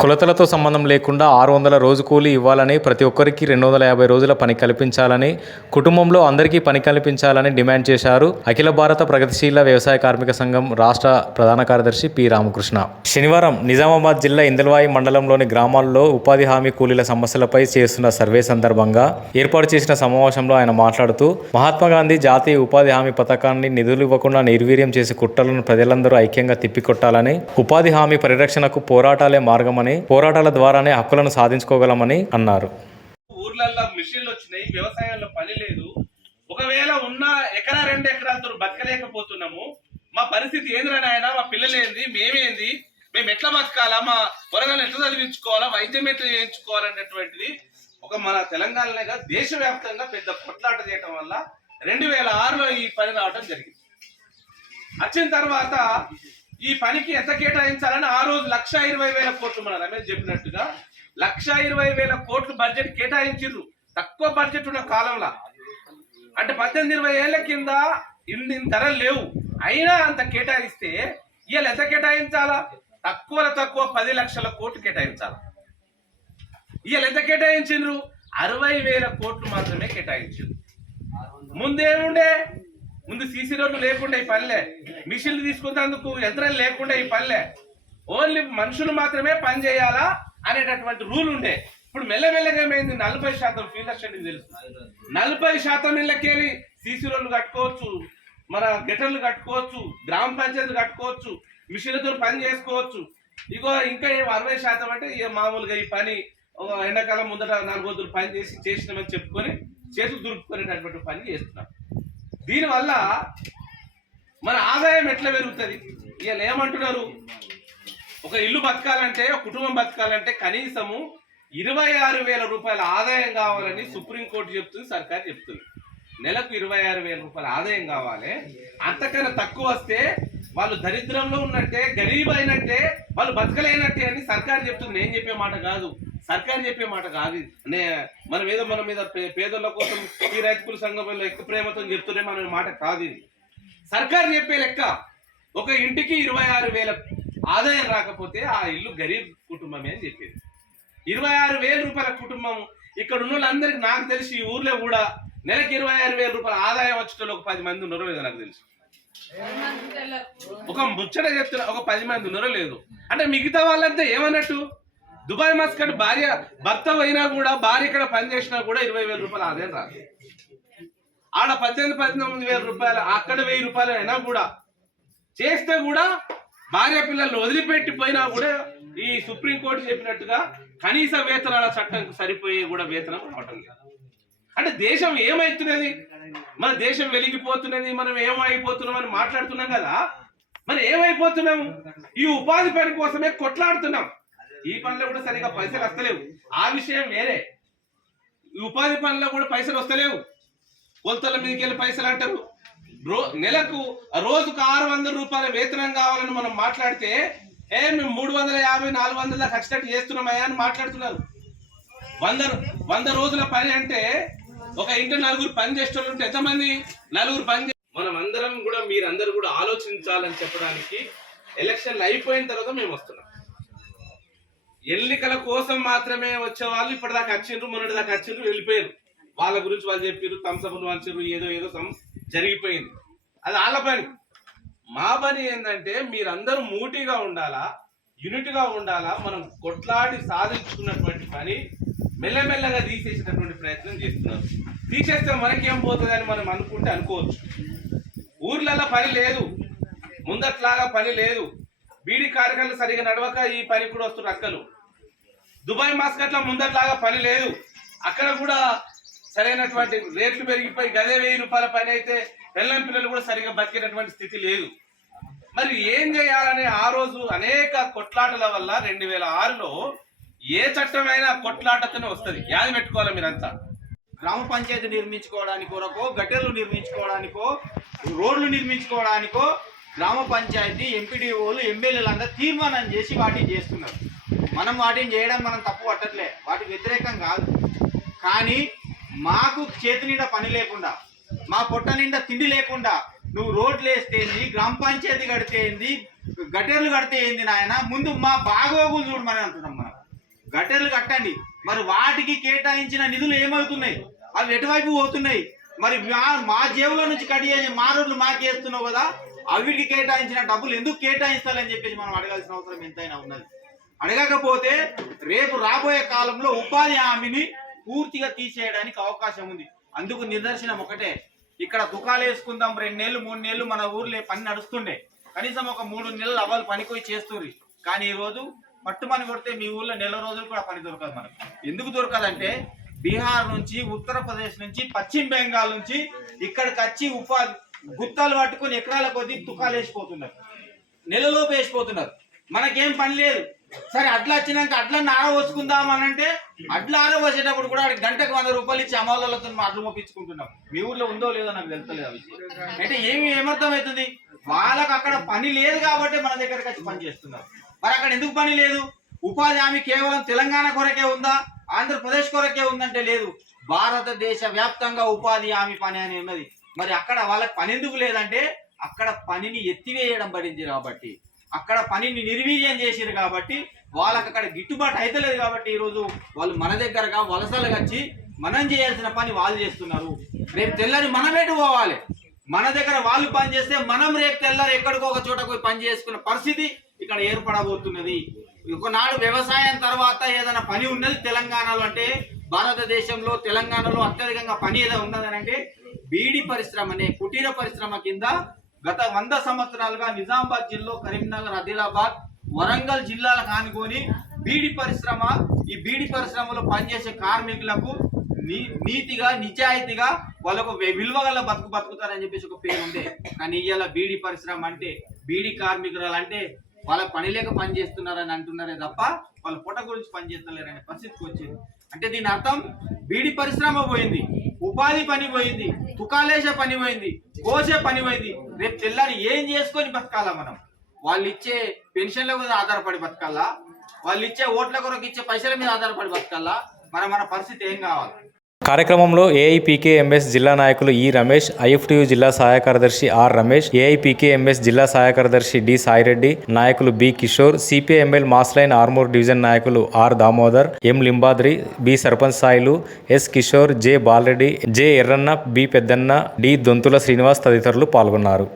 కొలతలతో సంబంధం లేకుండా 600 రోజు కూలీ ఇవ్వాలని, ప్రతి ఒక్కరికి 250 రోజుల పని కల్పించాలని, కుటుంబంలో అందరికీ పని కల్పించాలని డిమాండ్ చేశారు అఖిల భారత ప్రగతిశీల వ్యవసాయ కార్మిక సంఘం రాష్ట్ర ప్రధాన కార్యదర్శి పి రామకృష్ణ. శనివారం నిజామాబాద్ జిల్లా ఇందల్వాయి మండలంలోని గ్రామాల్లో ఉపాధి హామీ కూలీల సమస్యలపై చేస్తున్న సర్వే సందర్భంగా ఏర్పాటు చేసిన సమావేశంలో ఆయన మాట్లాడుతూ, మహాత్మా గాంధీ జాతీయ ఉపాధి హామీ పథకాన్ని నిధులు ఇవ్వకుండా నిర్వీర్యం చేసే కుట్రలను ప్రజలందరూ ఐక్యంగా తిప్పికొట్టాలని, ఉపాధి హామీ పరిరక్షణకు పోరాటాలే మార్గమని, పోరాటాల ద్వారానే హక్కులను సాధించుకోగలమని అన్నారు. ఊర్లలో మిషన్లు వచ్చినాయి, వ్యవసాయంలో పని లేదు. ఒకవేళ ఉన్న ఎకరా 2 ఎకరాలతో బతకలేకపోతున్నాము. మా పరిస్థితి ఏంద్రనాయన, మా పిల్లలేంది, మేమేంది, మేము ఎట్లా బతకాలా, మా పొరగాలను ఎట్లా చదివించుకోవాలా, వైద్యం ఎట్లా చేయించుకోవాలనేటువంటిది ఒక మన తెలంగాణలో దేశవ్యాప్తంగా పెద్ద కొట్లాట చేయటం వల్ల 2006లో ఈ పని రావడం జరిగింది. వచ్చిన తర్వాత ఈ పనికి ఎంత కేటాయించాలని ఆ రోజు 1,20,000 కోట్లు, మన రమేష్ చెప్పినట్టుగా 1,20,000 కోట్లు బడ్జెట్ కేటాయించారు. తక్కువ బడ్జెట్ ఉన్న కాలంలో, అంటే 18-20 ఏళ్ల కింద ఇన్ని ధరలు లేవు. అయినా అంత కేటాయిస్తే ఇవాళ ఎంత కేటాయించాలా? తక్కువ 10 లక్షల కోట్లు కేటాయించాలా. ఇవాళ ఎంత కేటాయించారు? 60,000 కోట్లు మాత్రమే కేటాయించారు. ముందేముండే? ముందు సీసీ రోడ్లు లేకుండా ఈ పనిలే, మిషన్లు తీసుకున్నందుకు యంత్రాలు లేకుండా ఈ పనిలే, ఓన్లీ మనుషులు మాత్రమే పని చేయాలా అనేటటువంటి రూల్ ఉండే. ఇప్పుడు మెల్లమెల్లగా ఏమైంది? 40% ఫీల్డ్ అసిస్టెంట్ తెలుసు, 40% ఇళ్ళకెళ్ళి సీసీ రోడ్లు కట్టుకోవచ్చు, మన గెటర్లు కట్టుకోవచ్చు, గ్రామ పంచాయతీలు కట్టుకోవచ్చు, మిషన్లతో పని చేసుకోవచ్చు. ఇగో ఇంకా 60% అంటే మామూలుగా ఈ పని ఎండాకాలం ముందట 4 రోజులు పని చేసినామని చెప్పుకొని చేతులు దురుపుకునేటటువంటి పని చేస్తున్నాం. దీనివల్ల మన ఆదాయం ఎట్లా పెరుగుతుంది? ఇవాళ ఏమంటున్నారు? ఒక ఇల్లు బతకాలంటే, ఒక కుటుంబం బతకాలంటే కనీసము 26,000 రూపాయల ఆదాయం కావాలని సుప్రీంకోర్టు చెప్తుంది, సర్కారు చెప్తుంది. నెలకు 26,000 రూపాయల ఆదాయం కావాలి. అంతకన్నా తక్కువ వస్తే వాళ్ళు దరిద్రంలో ఉన్నట్టే, గరీబ్ అయినట్టే, వాళ్ళు బతకలేనట్టే అని సర్కారు చెప్తుంది. నేను చెప్పే మాట కాదు, సర్కారు చెప్పే మాట కాదు. మనం ఏదో మన మీద పేదల కోసం ఈ రైతుల సంఘంలో ఎక్కువ ప్రేమతో చెప్తుంటే మన మాట కాదు. ఇది సర్కారు చెప్పే లెక్క. ఒక ఇంటికి 26,000 ఆదాయం రాకపోతే ఆ ఇల్లు గరీబ్ కుటుంబమే అని చెప్పేది. 26,000 రూపాయల కుటుంబం ఇక్కడ ఉన్న వాళ్ళందరికీ, నాకు తెలిసి ఈ ఊర్లో కూడా నెలకి 26,000 రూపాయల ఆదాయం వచ్చేటోళ్ళు ఒక 10 మంది ఉన్నారో లేదో నాకు తెలుసు. ఒక ముచ్చట చెప్తున్నా, ఒక 10 మంది ఉన్నారో లేదు. అంటే మిగతా వాళ్ళంతా ఏమన్నట్టు? దుబాయ్ మస్కట్ భర్త అయినా కూడా, భార్య ఇక్కడ పనిచేసినా కూడా 20,000 రూపాయల ఆదాయం రాదు. ఆడ 18-19,000 రూపాయలు, అక్కడ 1,000 రూపాయలు అయినా కూడా చేస్తే కూడా భార్య పిల్లల్ని వదిలిపెట్టిపోయినా కూడా ఈ సుప్రీంకోర్టు చెప్పినట్టుగా కనీస వేతనాల చట్టంకు సరిపోయే కూడా వేతనం రావటం లేదు. అంటే దేశం ఏమైతున్నది? మన దేశం వెలిగిపోతున్నది, మనం ఏమైపోతున్నాం అని మాట్లాడుతున్నాం కదా. మరి ఏమైపోతున్నాము? ఈ ఉపాధి పని కోసమే కొట్లాడుతున్నాం. ఈ పనిలో కూడా సరిగా పైసలు వస్తలేవు, ఆ విషయం వేరే. ఈ ఉపాధి పనిలో కూడా పైసలు వస్తలేవు. కొలతల మీదకి వెళ్ళి పైసలు అంటారు. నెలకు రోజుకు 600 రూపాయల వేతనం కావాలని మనం మాట్లాడితే, మేము 350-400 ఖచ్చితంగా చేస్తున్నామయ్యా అని మాట్లాడుతున్నారు. 100 రోజుల పని అంటే ఒక ఇంటి 4 పని చేసేటోళ్ళు ఉంటే ఎంతమంది? 4 పని. మనం అందరం కూడా, మీరందరూ కూడా ఆలోచించాలని చెప్పడానికి ఎలక్షన్లు అయిపోయిన తర్వాత మేము వస్తున్నాం. ఎన్నికల కోసం మాత్రమే వచ్చే వాళ్ళు ఇప్పటిదాకా వచ్చిండ్రు, మొన్నటిదాకా వచ్చిండ్రు, వెళ్ళిపోయారు. వాళ్ళ గురించి వాళ్ళు చెప్పారు, తంసపులు వంచారు, ఏదో జరిగిపోయింది. అది వాళ్ళ పని. మా పని ఏంటంటే మీరందరూ మూటిగా ఉండాలా, యూనిట్గా ఉండాలా. మనం కొట్లాడి సాధించుకున్నటువంటి పని మెల్లమెల్లగా తీసేసేటటువంటి ప్రయత్నం చేస్తున్నారు. తీసేస్తే మనకేం పోతుంది అని మనం అనుకుంటే అనుకోవచ్చు. ఊర్లలో పని లేదు, ముందట్లాగా పని లేదు. బీడీ కార్యక్రమాలు సరిగా నడవక ఈ పని కూడా వస్తున్నారు అక్కలు. దుబాయ్ మాస్కట్లో ముందట్లాగా పని లేదు, అక్కడ కూడా సరైనటువంటి రేట్లు పెరిగిపోయి గదే 1,000 రూపాయల పని అయితే పిల్లల పిల్లలు కూడా సరిగా బతికేటటువంటి స్థితి లేదు. మరి ఏం చేయాలని ఆ రోజు అనేక కొట్లాటల వల్ల 2006లో ఏ చట్టమైనా కొట్లాటతోనే వస్తుంది. యాది పెట్టుకోవాలి మీరంతా. గ్రామ పంచాయతీ నిర్మించుకోవడానికి కొరకో, గట్టెలు నిర్మించుకోవడానికో, రోడ్లు నిర్మించుకోవడానికో గ్రామ పంచాయతీ ఎంపీడీఓలు, ఎమ్మెల్యేలు అందరూ తీర్మానం చేసి వాటిని చేస్తున్నారు. మనం వాటిని చేయడం మనం తప్పు పట్టట్లే, వాటికి వ్యతిరేకం కాదు. కానీ మాకు చేతి నిండా పని లేకుండా, మా పొట్ట నిండా తిండి లేకుండా నువ్వు రోడ్లు వేస్తేంది, గ్రామ పంచాయతీ కడితేంది, గటర్లు కడితే ఏంది నాయన, ముందు మా బాగోగులు చూడమని అంటున్నాం మనం. గటర్లు కట్టండి, మరి వాటికి కేటాయించిన నిధులు ఏమవుతున్నాయి, అవి ఎటువైపు పోతున్నాయి? మరి మా జేబులో నుంచి కట్ చేసి మా రోడ్లు మాకేస్తున్నావు కదా, అవిటికి కేటాయించిన డబ్బులు ఎందుకు కేటాయిస్తారని చెప్పేసి మనం అడగాల్సిన అవసరం ఎంతైనా ఉన్నది. అడగకపోతే రేపు రాబోయే కాలంలో ఉపాధి హామీని పూర్తిగా తీసేయడానికి అవకాశం ఉంది. అందుకు నిదర్శనం ఒకటే, ఇక్కడ దుకాలు వేసుకుందాం 2 నెలలు 3 నెలలు మన ఊర్లో పని నడుస్తుండే, కనీసం ఒక 3 నెలలు అవ్వాలి పనికి పోయి చేస్తుంది. కానీ ఈ రోజు పట్టుమని కొడితే మీ ఊర్లో నెల రోజులు కూడా పని దొరకదు మనకు. ఎందుకు దొరకదంటే బీహార్ నుంచి, ఉత్తరప్రదేశ్ నుంచి, పశ్చిమ బెంగాల్ నుంచి ఇక్కడికి వచ్చి ఉపాధి గుత్తాలు పట్టుకుని ఎకరాల కొద్దీ తుకాలు వేసిపోతున్నారు, నెలలోపు వేసిపోతున్నారు. మనకేం పని లేదు. సరే అడ్లు వచ్చినాక అడ్లను ఆరవోసుకుందాం అని అంటే అడ్లు ఆరవోసేటప్పుడు కూడా గంటకు 100 రూపాయలు ఇచ్చి అమౌలతో అడ్లు మొప్పించుకుంటున్నాం. మీ ఊర్లో ఉందో లేదో నాకు తెలుస్తలేదు ఆ విషయం. అంటే ఏమర్థం అవుతుంది, వాళ్ళకి అక్కడ పని లేదు కాబట్టి మన దగ్గరకు వచ్చి పని చేస్తున్నారు. మరి అక్కడ ఎందుకు పని లేదు? ఉపాధి హామీ కేవలం తెలంగాణ కొరకే ఉందా, ఆంధ్రప్రదేశ్ కొరకే ఉందంటే లేదు, భారతదేశ వ్యాప్తంగా ఉపాధి హామీ పని అని ఉన్నది. మరి అక్కడ వాళ్ళకి పని ఎందుకు లేదంటే అక్కడ పనిని ఎత్తివేయడం పడింది కాబట్టి, అక్కడ పనిని నిర్వీర్యం చేసిరు కాబట్టి, వాళ్ళకి అక్కడ గిట్టుబాటు అయితలేదు కాబట్టి ఈరోజు వాళ్ళు మన దగ్గరగా వలసలు వచ్చి మనం చేయాల్సిన పని వాళ్ళు చేస్తున్నారు. రేపు తెల్లారి మనమేటు పోవాలి, మన దగ్గర వాళ్ళు పని చేస్తే మనం రేపు తెల్లారి ఎక్కడికో ఒక చోట పోయి పని చేసుకున్న పరిస్థితి ఇక్కడ ఏర్పడబోతున్నది. ఒకనాడు వ్యవసాయం తర్వాత ఏదైనా పని ఉన్నది తెలంగాణలో అంటే, భారతదేశంలో తెలంగాణలో అత్యధికంగా పని ఏదో ఉన్నదని అంటే బీడి పరిశ్రమ అనే కుటీర పరిశ్రమ కింద గత 100 సంవత్సరాలుగా నిజామాబాద్ జిల్లా, కరీంనగర్, ఆదిలాబాద్, వరంగల్ జిల్లాలకు ఆనుకొని బీడి పరిశ్రమ, ఈ బీడి పరిశ్రమలో పనిచేసే కార్మికులకు నీతిగా నిజాయితీగా వాళ్ళకు విలువగల బతుకుతారని చెప్పేసి ఒక పేరు ఉండే. కానీ ఇవాళ బీడి పరిశ్రమ అంటే, బీడి కార్మికురాలు అంటే వాళ్ళ పని లేక పని చేస్తున్నారని అంటున్నారే తప్ప వాళ్ళ పొట్ట గురించి పని చేస్తలేరనే పరిస్థితికి వచ్చింది. అంటే దీని అర్థం బీడి పరిశ్రమ పోయింది, ఉపాధి పని పోయింది, తుకాలేసే పని పోయింది, కోసే పని పోయింది. రేపు తెల్లారి ఏం చేసుకొని బతకాలా మనం? వాళ్ళు ఇచ్చే పెన్షన్ల మీద ఆధారపడి బతకాలా, వాళ్ళు ఇచ్చే ఓట్ల కొరకు ఇచ్చే పైసల మీద ఆధారపడి బతకాలా? మన పరిస్థితి ఏం కావాలి? కార్యక్రమంలో ఏఐపీకేఎంఎస్ జిల్లా నాయకులు ఈ రమేష్, ఐఎఫ్టియు జిల్లా సహాయ కార్యదర్శి ఆర్ రమేష్, ఏఐపీకేఎంఎస్ జిల్లా సహాయ కార్యదర్శి డి సాయిరెడ్డి, నాయకులు B Kishore, CPIML mass line Armoor division నాయకులు R Damodar, M Limbadri, B sarpanch Sailu, S Kishore, J Balareddy, J Erranna, B Peddanna, D Dontula Srinivas తదితరులు పాల్గొన్నారు.